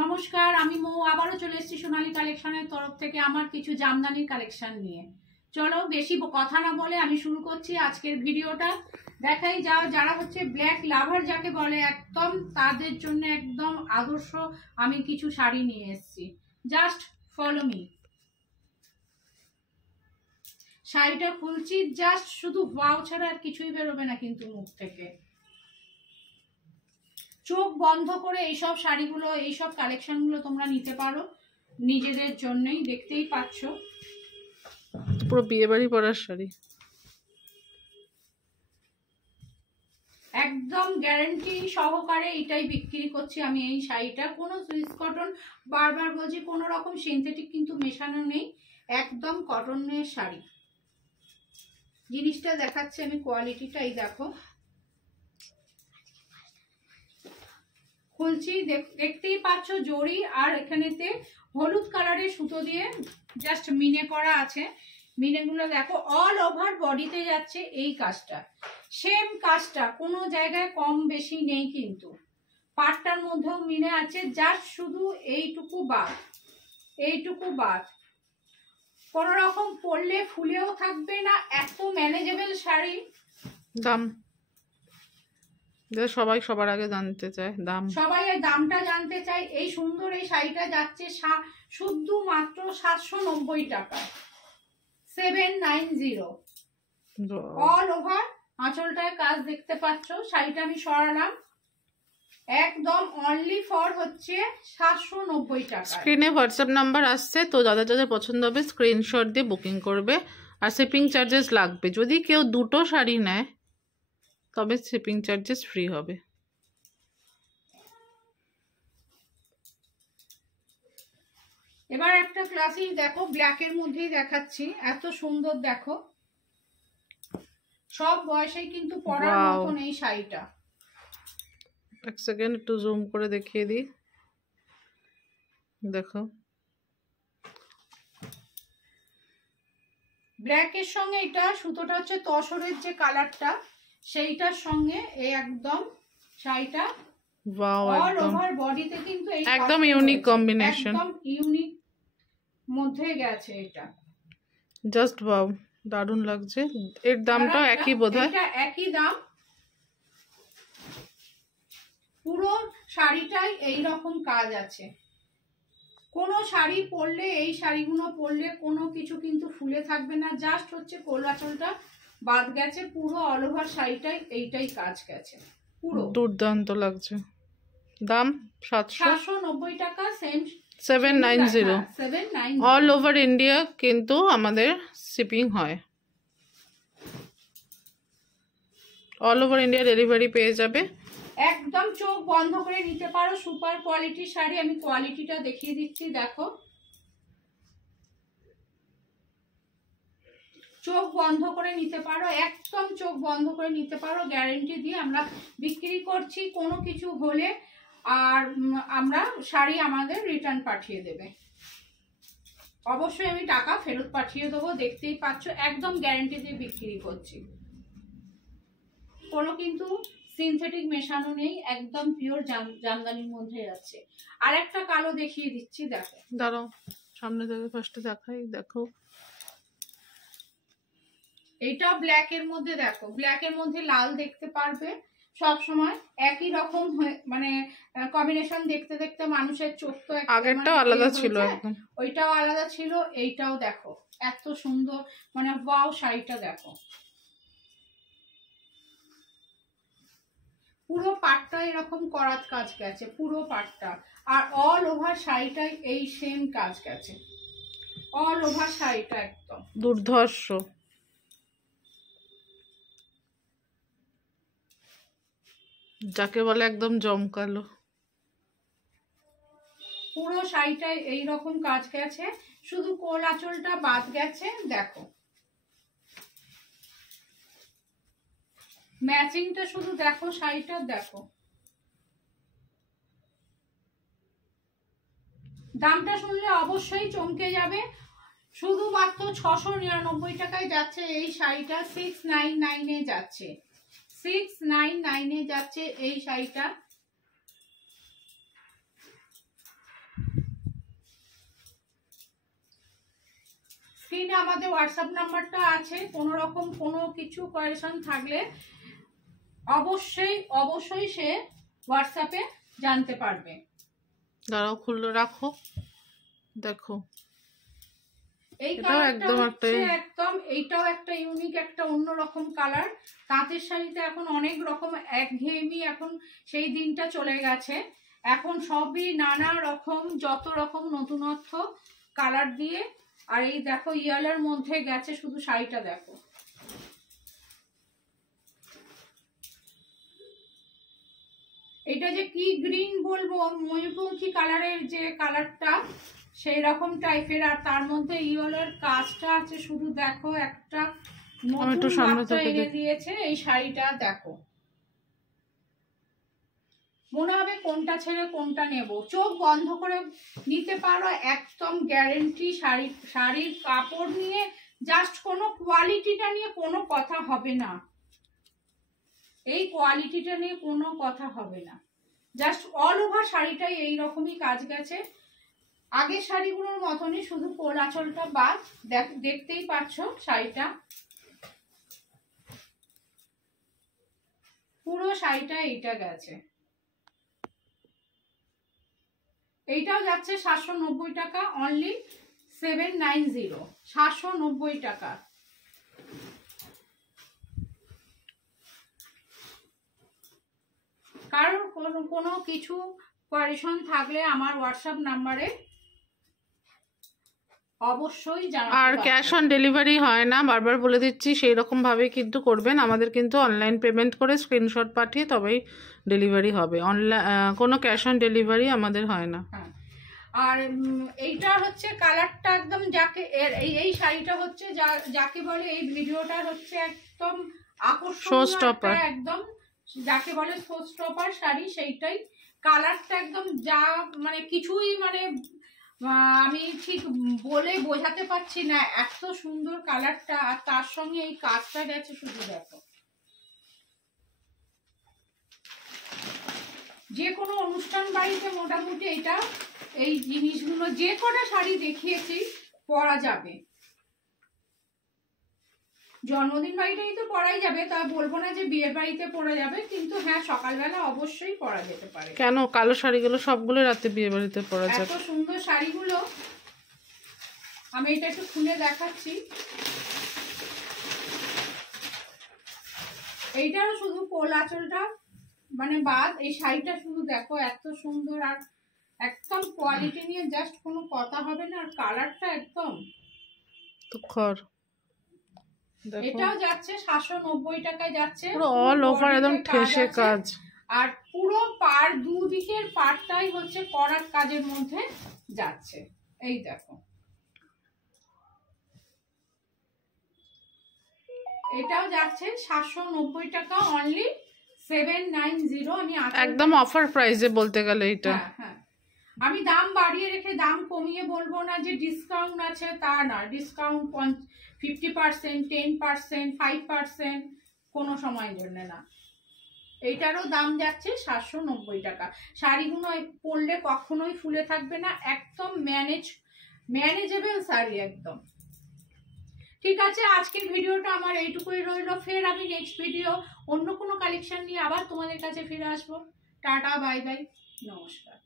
নমস্কার, আমি মৌ আবারও চলে এসেছি সোনালী কালেকশনের তরফ থেকে আমার কিছু জামদানির কালেকশন নিয়ে। চলো বেশি কথা না বলে আমি শুরু করছি আজকের ভিডিওটা। দেখাই যাও, যারা হচ্ছে ব্ল্যাক লাভার যাকে বলে একদম, তাদের জন্য একদম আদর্শ আমি কিছু শাড়ি নিয়ে এসেছি। Just follow me. শাড়িটা খুলছি, জাস্ট শুধু ওয়াও ছাড়া আর কিছুই বেরোবে না কিন্তু মুখ থেকে। চোখ বন্ধ করে এইসব শাড়িগুলো, এইসব কালেকশনগুলো তোমরা নিতে পারো নিজেদের জন্যই। দেখতেই পাচ্ছ পুরো বিয়ে বাড়ি পরার শাড়ি, একদম গ্যারান্টি সহকারে এটাই বিক্রি করছি আমি। এই শাড়িটা কোনো সুইস কটন, বারবার বলছি, কোনো রকম সিনথেটিক কিন্তু মেশানো নেই, একদম কটনের শাড়ি। জিনিসটা দেখাচ্ছি আমি, কোয়ালিটিটা এই দেখো। খুলছি, দেখতেই পাচ্ছ জরি, আর এখানেতে হলুদ কালারের সুতো দিয়ে জাস্ট মিনে করা আছে। মিনেগুলো দেখো, অল ওভার বডিতে যাচ্ছে এই কাজটা, সেম কাজটা, কোনো জায়গায় কম বেশি নেই কিন্তু। পাটটার মধ্যেও মিনে আছে, জাস্ট শুধু এইটুকু বাদ, এইটুকু বাদ। কোন রকম পরলে ফুলেও থাকবে না, এত ম্যানেজেবল শাড়ি। দাম সবাই সবার আগে জানতে চায়, দাম সবাই এর দামটা জানতে চায়। এই সুন্দর এই শাড়িটা যাচ্ছে শুদ্ধ মাত্র 790 টাকা, 790। অল ওভার আঁচলটায় কাজ দেখতে পাচ্ছ। শাড়িটা আমি সরালাম, একদম অনলি ফর হচ্ছে 790 টাকা। স্ক্রিনে হোয়াটসঅ্যাপ নাম্বার আসছে, তো যাদের যাদের পছন্দ হবে স্ক্রিনশট দিয়ে বুকিং করবে। আর শিপিং চার্জেস লাগবে, যদি কেউ দুটো শাড়ি নেয় তবে শিপিং চার্জেস ফ্রি হবে। এবার একটা ক্লাসিক দেখো, ব্ল্যাকের মধ্যেই দেখাচ্ছি, এত সুন্দর দেখো, সব বয়সেই কিন্তু পরার মতন এই শাড়িটা। এক সেকেন্ড একটু জুম করে দেখিয়ে দিই, দেখো। ব্ল্যাকের সঙ্গে এটা সুতোটা হচ্ছে তসরের যে কালারটা, সেইটার সঙ্গে এই একদম শাড়িটা অল ওভার বডিতে কিন্তু একদম ইউনিক কম্বিনেশন, একদম ইউনিক মধ্যে গেছে এটা। জাস্ট ওয়াও, দারুণ লাগছে। এর দামটা একই বোধহয়, এটা একই দাম। পুরো শাড়িটাই এই রকম কাজ আছে। কোনো শাড়ি পরলে, এই শাড়িগুলো পরলে কোনো কিছু কিন্তু ফুলে থাকবে না, জাস্ট হচ্ছে কোলাচলটা বাদ গেছে, পুরো অল ওভার শাড়িটাই এইটাই কাজ গেছে পুরো। দুর্দান্ত লাগছে। দাম 790 টাকা, সেম 790, অল ওভার ইন্ডিয়া কিন্তু আমাদের শিপিং হয়, অল ওভার ইন্ডিয়া ডেলিভারি পেয়ে যাবে। একদম চোখ বন্ধ করে নিতে পারো, সুপার কোয়ালিটির শাড়ি। আমি কোয়ালিটিটা দেখিয়ে দিচ্ছি, দেখো, চোখ বন্ধ করে নিতে পারো, একদম চোখ বন্ধ করে নিতে পারো, গ্যারেন্টি দিয়ে আমরা বিক্রি করছি। কোনো কিছু হলে আর আমরা শাড়ি আমাদের রিটার্ন পাঠিয়ে দেবে, অবশ্যই আমি টাকা ফেরত পাঠিয়ে দেবো। দেখতেই পাচ্ছ একদম গ্যারেন্টি দিয়ে বিক্রি করছি, কোনো কিন্তু সিনথেটিক মেশানো নেই, একদম পিওর জামদানির মধ্যে আছে। আর একটা কালো দেখিয়ে দিচ্ছি, দেখো। দাঁড়াও, সামনে থেকে ফার্স্টে দেখাই, দেখো। এইটা ব্ল্যাকের মধ্যে, দেখো, ব্ল্যাকের মধ্যে লাল দেখতে পারবে সব সময় একই রকম, মানে কম্বিনেশন দেখতে দেখতে মানুষের চোখ তো আগেরটাও আলাদা ছিল, একদম ওইটাও আলাদা ছিল, এইটাও দেখো এত সুন্দর, মানে ওয়াও শাড়িটা দেখো। পুরো পাটটা এরকম করাত কাজ গেছে, পুরো পাটটা, আর অল ওভার শাড়িটাই এই সেম কাজ গেছে, অল ওভার শাড়িটা একদম দুর্ধর্ষ। যাকে বলে একদম জমকালো। পুরো শাড়িটাই এইরকম কাজ গেছে, শুধু কোল আঁচলটা বাদ গেছে। দেখো ম্যাচিংটা শুধু দেখো, শাড়িটা দেখো। দামটা শুনলে অবশ্যই চমকে যাবে, শুধুমাত্র 699 টাকায় যাচ্ছে এই শাড়িটা, 699 এ যাচ্ছে, 699 এ যাচ্ছে এই শাড়িটা। স্ক্রিনে আমাদের হোয়াটসঅ্যাপ নাম্বারটা আছে, কোনো রকম কোনো কিছু কোয়েশন থাকলে অবশ্যই সে হোয়াটসঅ্যাপে জানতে পারবে। দাঁড়াও খুললো, রাখো, দেখো এই কালারটা হচ্ছে একদম, এইটাও একটা ইউনিক, একটা অন্যরকম কালার। তাঁতের শাড়িতে এখন অনেক রকম একঘেয়েমি, এখন সেই দিনটা চলে গেছে। এখন সবই নানা রকম, যত রকম নতুনত্ব কালার দিয়ে। আর এই দেখো ইয়েলোর মধ্যে গেছে, শুধু শাড়িটা দেখো। এটা যে কি গ্রিন বলবো, ময়ূরপঙ্খী কালারের যে কালারটা সেই রকম টাইপের, আর তার মধ্যে ইয়েলোর কাজটা আছে, শুধু দেখো একটা নতুন মাত্রা এনে দিয়েছে এই শাড়িটা। দেখো মনে হবে কোনটা ছেড়ে কোনটা নেব, চোখ বন্ধ করে নিতে পারো, একদম গ্যারেন্টি। শাড়ির কাপড় নিয়ে জাস্ট কোনো কোয়ালিটিটা নিয়ে কোনো কথা হবে না, এই কোয়ালিটিটা নিয়ে কোনো কথা হবে না। জাস্ট অল ওভার শাড়িটাই এইরকমই কাজ গেছে, আগের শাড়িগুলোর মতনই, শুধু কোল আঁচলটা বাদ। দেখতেই পাচ্ছ শাড়িটা, পুরো শাড়িটা এইটা গেছে। এইটাও যাচ্ছে 790 টাকা, অনলি 790, 790 টাকা। কারণ কোনো কিছু কোয়েশন থাকলে আমার হোয়াটসঅ্যাপ নাম্বারে অবশ্যই জানাতে। আর ক্যাশ অন ডেলিভারি হয় না, বারবার বলে দিচ্ছি, সেই রকম ভাবে কিন্তু করবেন। আমাদের কিন্তু অনলাইন পেমেন্ট করে স্ক্রিনশট পাঠিয়ে তবেই ডেলিভারি হবে, অনলাইন কোনো ক্যাশ অন ডেলিভারি আমাদের হয় না। আর এইটা হচ্ছে কালারটা একদম, যাকে এই শাড়িটা হচ্ছে যাকে বলে, এই ভিডিওটা হচ্ছে একদম আকর্ষণীয়, একদম যাকে বলে শো স্টপার শাড়ি, সেইটাই। কালারটা একদম যা মানে কিছুই মানে আমি ঠিক বলে বোঝাতে পারছি না, এত সুন্দর কালারটা। আর তার সঙ্গে এই কাজটা গেছে, শুধু দেখো। যে কোনো অনুষ্ঠান বাড়িতে মোটামুটি এটা, এই জিনিসগুলো যে কটা শাড়ি দেখিয়েছি পরা যাবে। জন্মদিন বাড়িতেই তো পরাই যাবে, তা বলবো না যে বিয়ের বাড়িতে পরা যাবে, কিন্তু হ্যাঁ সকালবেলা অবশ্যই পরা যেতে পারে। কেন, কালো শাড়িগুলো সবগুলো রাতে বিয়ে বাড়িতে পরা যাবে। এত সুন্দর শাড়িগুলো আমি এটা একটু খুলে দেখাচ্ছি। এইটারও শুধু কোল আঁচলটা মানে বাদ, এই শাড়িটা শুধু দেখো, এত সুন্দর। আর একদম কোয়ালিটি নিয়ে জাস্ট কোনো কথা হবে না। আর কালারটা একদম তুখর, এটাও যাচ্ছে 790 টাকায় যাচ্ছে, পুরো অল ওভার একদম ঠেসে কাজ। আর পুরো পার দুদিকের পাটটাই হচ্ছে করার কাজের মধ্যে যাচ্ছে। এই দেখো, এটাও যাচ্ছে 790 টাকা, অনলি 790। আমি একদম অফার প্রাইসে বলতে গেলে এটা। হ্যাঁ, আমি দাম বাড়িয়ে রেখে দাম কমিয়ে বলবো না যে ডিসকাউন্ট আছে, তা না। ডিসকাউন্ট 50%, 10%, 5% কোনো সময়ের জন্য না। এইটারও দাম যাচ্ছে 790 টাকা। শাড়িগুলো পরলে কখনোই ফুলে থাকবে না, একদম ম্যানেজেবল শাড়ি একদম। ঠিক আছে, আজকের ভিডিওটা আমার এইটুকুই রইলো। ফের আমি নেক্সট ভিডিও অন্য কোনো কালেকশন নিয়ে আবার তোমাদের কাছে ফিরে আসবো। টাটা, বাই বাই, নমস্কার।